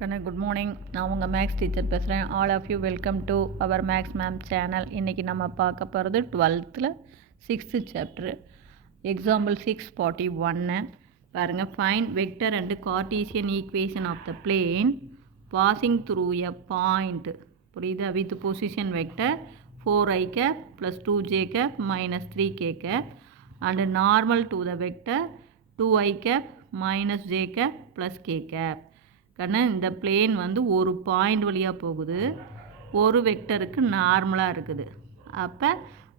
Good morning. நான் உங்கள் maths teacher பேசுகிறேன். All of you welcome to our maths ma'am channel. இன்றைக்கி நம்ம பார்க்க போகிறது 12th 6th சாப்டர் எக்ஸாம்பிள் 641. பாருங்கள், find vector and Cartesian equation of the plane passing through a point. புரியுதா? With position vector 4i cap plus 2j cap minus 3k cap and normal to the vector 2i cap minus j cap plus k cap. கண்ணா, இந்த plane வந்து ஒரு point வழியாக போகுது, ஒரு வெக்டருக்கு நார்மலாக இருக்குது. அப்போ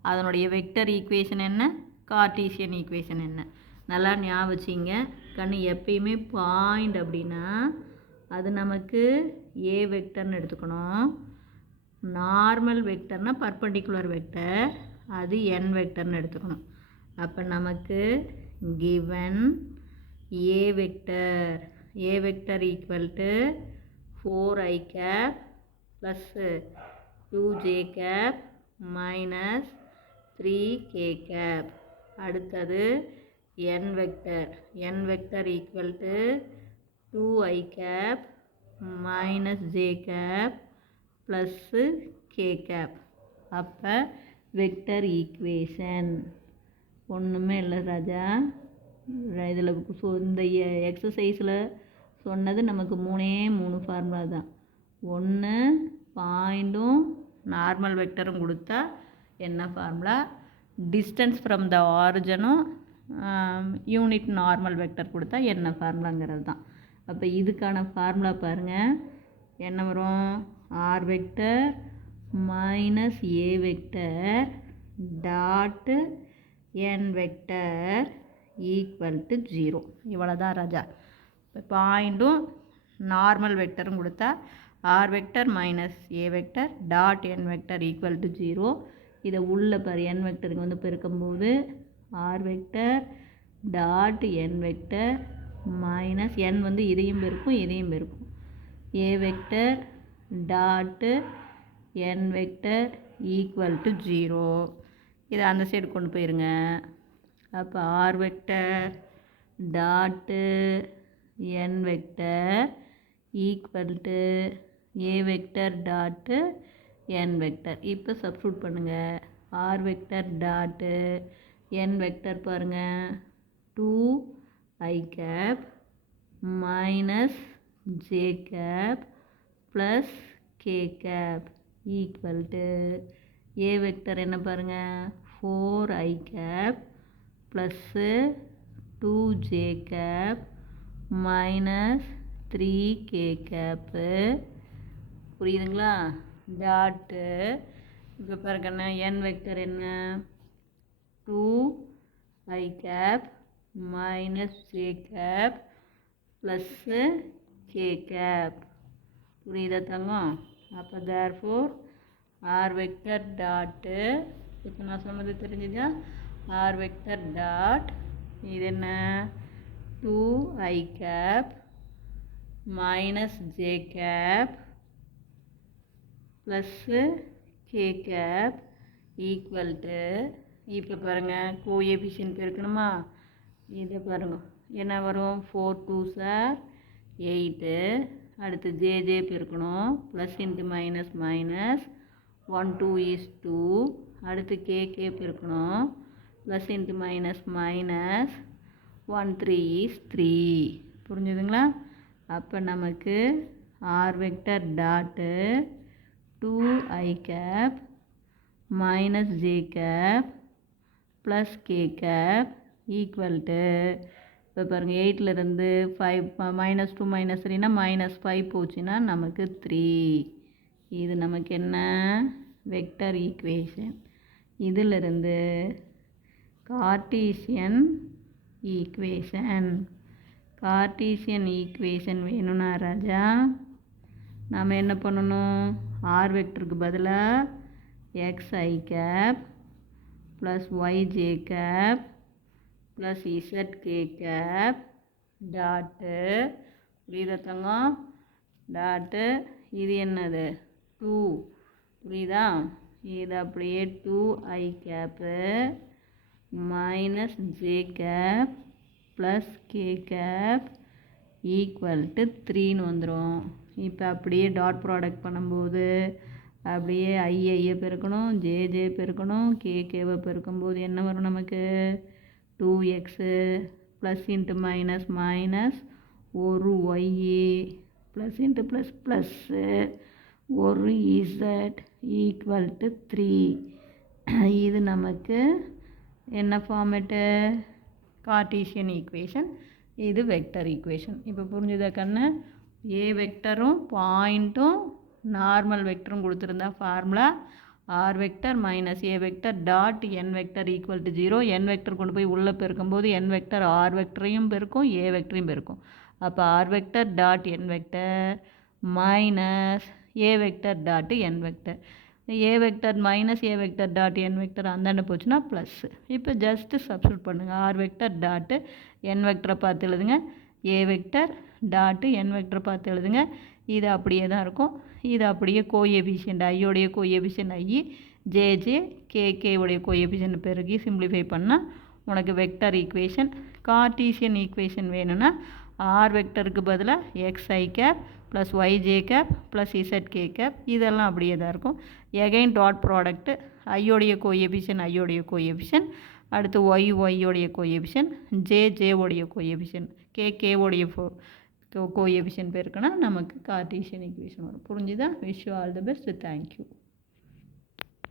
அதனுடைய வெக்டர் ஈக்குவேஷன் என்ன, கார்ட்டீசியன் ஈக்குவேஷன் என்ன? நல்லா ஞாபகம் வச்சிங்க கண்ணு. எப்பயுமே பாயிண்ட் அப்படின்னா அது நமக்கு ஏ வெக்டர்னு எடுத்துக்கணும். நார்மல் வெக்டர்னால் பர்பண்டிகுலர் வெக்டர், அது என் வெக்டர்னு எடுத்துக்கணும். அப்போ நமக்கு given A vector equal to 4i cap plus 2j cap minus 3k cap. அடுத்தது n vector equal to 2i cap minus j cap plus k cap. அப்போ வெக்டர் ஈக்குவேஷன் ஒன்றுமே இல்லை ராஜா. இதில் இந்த எக்ஸசைஸில் சொன்னது நமக்கு 3 ஃபார்முலா தான். ஒன்று பாயிண்ட்டும் நார்மல் வெக்டரும் கொடுத்தா என்ன ஃபார்முலா, டிஸ்டன்ஸ் ஃப்ரம் த ஆரிஜனும் யூனிட் நார்மல் வெக்டர் கொடுத்தா என்ன ஃபார்முலாங்கிறது தான். அப்போ இதுக்கான ஃபார்முலா பாருங்கள், என்ன வரும்? R vector minus A vector dot N vector equal to 0. இவ்வளோ தான் ராஜா. இப்போ பாயிண்ட்டும் நார்மல் வெக்டரும் கொடுத்தா R vector minus A vector dot N vector equal to 0. இதை உள்ள பாரு, என் வெக்டருக்கு வந்து பெருக்கும்போது R vector dot N vector minus N வந்து இதையும் பெருக்கும் A vector dot N vector equal to 0. இதை அந்த சைடு கொண்டு போயிருங்க. அப்போ R vector dot N vector equal to A vector dot N vector. இப்போ சப்ஸ்டியூட் பண்ணுங்கள். R vector dot N vector பாருங்கள், 2i cap minus j cap plus k cap equal to A vector என்ன பாருங்கள், 4i cap plus 2j cap minus 3k cap. புரியுதுங்களா? Dot இப்போ பாருங்கண்ணா, N vector என்ன, 2i cap minus j cap plus k cap. புரியுதா தங்கம்? அப்போ therefore R vector tattoo, இப்போ நான் சொன்னது தெரிஞ்சுதா? ஆர் வெக்டர் டாட் இது என்ன, 2i cap minus j cap plus k cap equal to, இப்போ பாருங்கள் கோஎஃபிஷியன்ட் பெருக்கணுமா? இதை பாருங்கள், என்ன வரும், 4 2s are 8. அடுத்து ஜே பெருக்கணும், plus into minus minus 1 2 is 2. அடுத்து கே பெருக்கணும், plus into minus minus 1 3 is 3. புரிஞ்சுதுங்களா? அப்போ நமக்கு R vector dot 2i cap minus j cap plus k cap equal to, இப்போ பாருங்கள் 8லேருந்து 5 மைனஸ் 2 மைனஸ் 3னா மைனஸ் 5 போச்சுன்னா நமக்கு 3. இது நமக்கு என்ன, வெக்டர் ஈக்குவேஷன். இதிலிருந்து கார்ட்டீசியன் ஈக்குவேஷன் வேணும்னா ராஜா நாம் என்ன பண்ணணும், ஆர் வெக்டருக்கு பதிலாக xi cap plus yj cap plus zk cap dot, புரியுதா தங்கம்? டாட்டு இது என்னது, 2. புரியுதா? இது அப்படியே 2i cap minus j cap plus k cap equal to 3ன்னு வந்துடும். இப்போ அப்படியே டாட் ப்ராடக்ட் பண்ணும்போது அப்படியே ஐயை பெருக்கணும், ஜே பெருக்கணும், கேவை பெருக்கும்போது என்ன வரும் நமக்கு 2x plus into minus minus ஒரு Y plus into plus plus ஒரு இசட் ஈக்குவல் டு 3. இது நமக்கு என்ன ஃபார்மேட்டு கார்ட்டீசியன் ஈக்குவேஷன், இது வெக்டர் ஈக்குவேஷன். இப்போ புரிஞ்சுதா கண்ணு? ஏ வெக்டரும் பாயிண்ட்டும் நார்மல் வெக்டரும் கொடுத்துருந்தா formula R vector minus A vector dot N vector equal to 0. N vector கொண்டு போய் உள்ளே பெருக்கும்போது என் வெக்டர் ஆர் வெக்டரையும் பெருக்கும், ஏ வெக்டரையும் பெருக்கும். அப்போ R vector dot N vector minus A vector dot N vector. A vector minus A vector dot N vector அந்தாண்ட போச்சுன்னா ப்ளஸ்ஸு. இப்போ ஜஸ்ட்டு சப்ஸ்டியூட் பண்ணுங்கள். ஆர் வெக்டர் டாட்டு என் வெக்டரை பார்த்து எழுதுங்க, ஏ வெக்டர் டாட்டு என் வெக்டரை பார்த்து எழுதுங்க. இது அப்படியே தான் இருக்கும். இது அப்படியே கோஎஃபிஷியன்ட் ஐயோடைய கோஎஃபிஷியன்ட் ஐ, ஜே கேவுடைய கோஎஃபிஷியன்ட் பெருகி சிம்பிளிஃபை பண்ணால் உனக்கு வெக்டர் ஈக்குவேஷன். கார்ட்டீசியன் ஈக்குவேஷன் வேணும்னா ஆர் வெக்டருக்கு பதிலாக X I cap plus Y J cap plus Z K cap இதெல்லாம் அப்படியே தான் இருக்கும். எகைன் டாட் ப்ராடக்ட்டு ஐயோடைய கோஎஃபிஷியன் அடுத்து ஒய்யோடைய கோஎஃபிஷியன், ஜேவோடைய கோஎஃபிஷியன், கேவோடைய கோஎஃபிஷியன் பேருக்குன்னா நமக்கு கார்ட்டீசியன் ஈக்குவேஷன் வரும். புரிஞ்சுதா? Wish you all the best. Thank you.